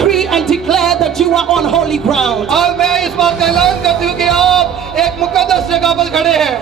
decree and declare that you are on holy ground. और मैं इस बात का ऐलान करती हूँ कि आप एक मुकद्दस जगह पर खड़े हैं.